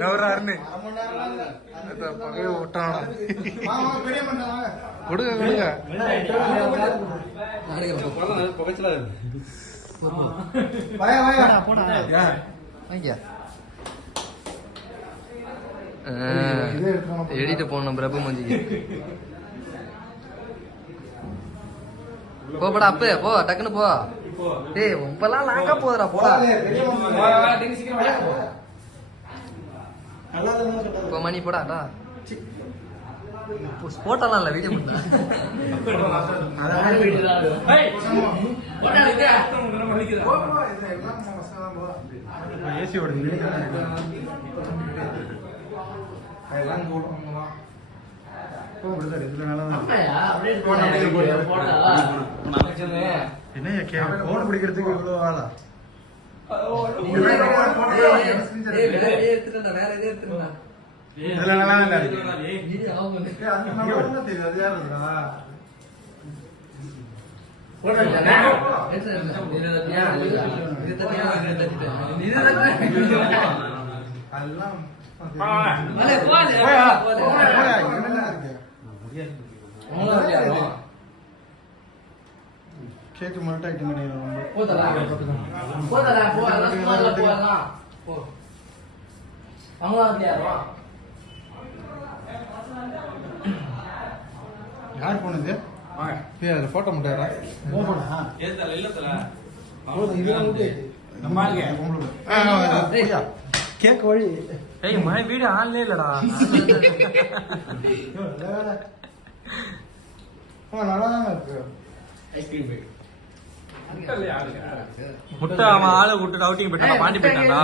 நவராருன்னு விட்டான் கொடுங்க கொடுங்க. எடிட்டு போனோம் பிரபு மஞ்சிக்கு. போடா அப்ப போ டக்குன்னு போ. டேய் இப்பெல்லாம் லாங்கா போதுடா போடா. இப்போ மணி போடாடா. போட்டலாம் இல்ல வீடியோ பண்ண. ஏசி ஓடுது. என்ன போன் பிடிக்கிறதுக்கு இவ்வளவு ஆளா? கேக்கு மட்டும் ஐட்டம் யார் போனது? போட்டோ முட்டாரா கேக் வழி வீடு ஆன்லே இல்லடா. நல்லாதான் இருக்கு. முட்டை அவன் ஆளை விட்டு அவுட்டிங் போயிட்டான். பாண்டி போயிட்டான்டா.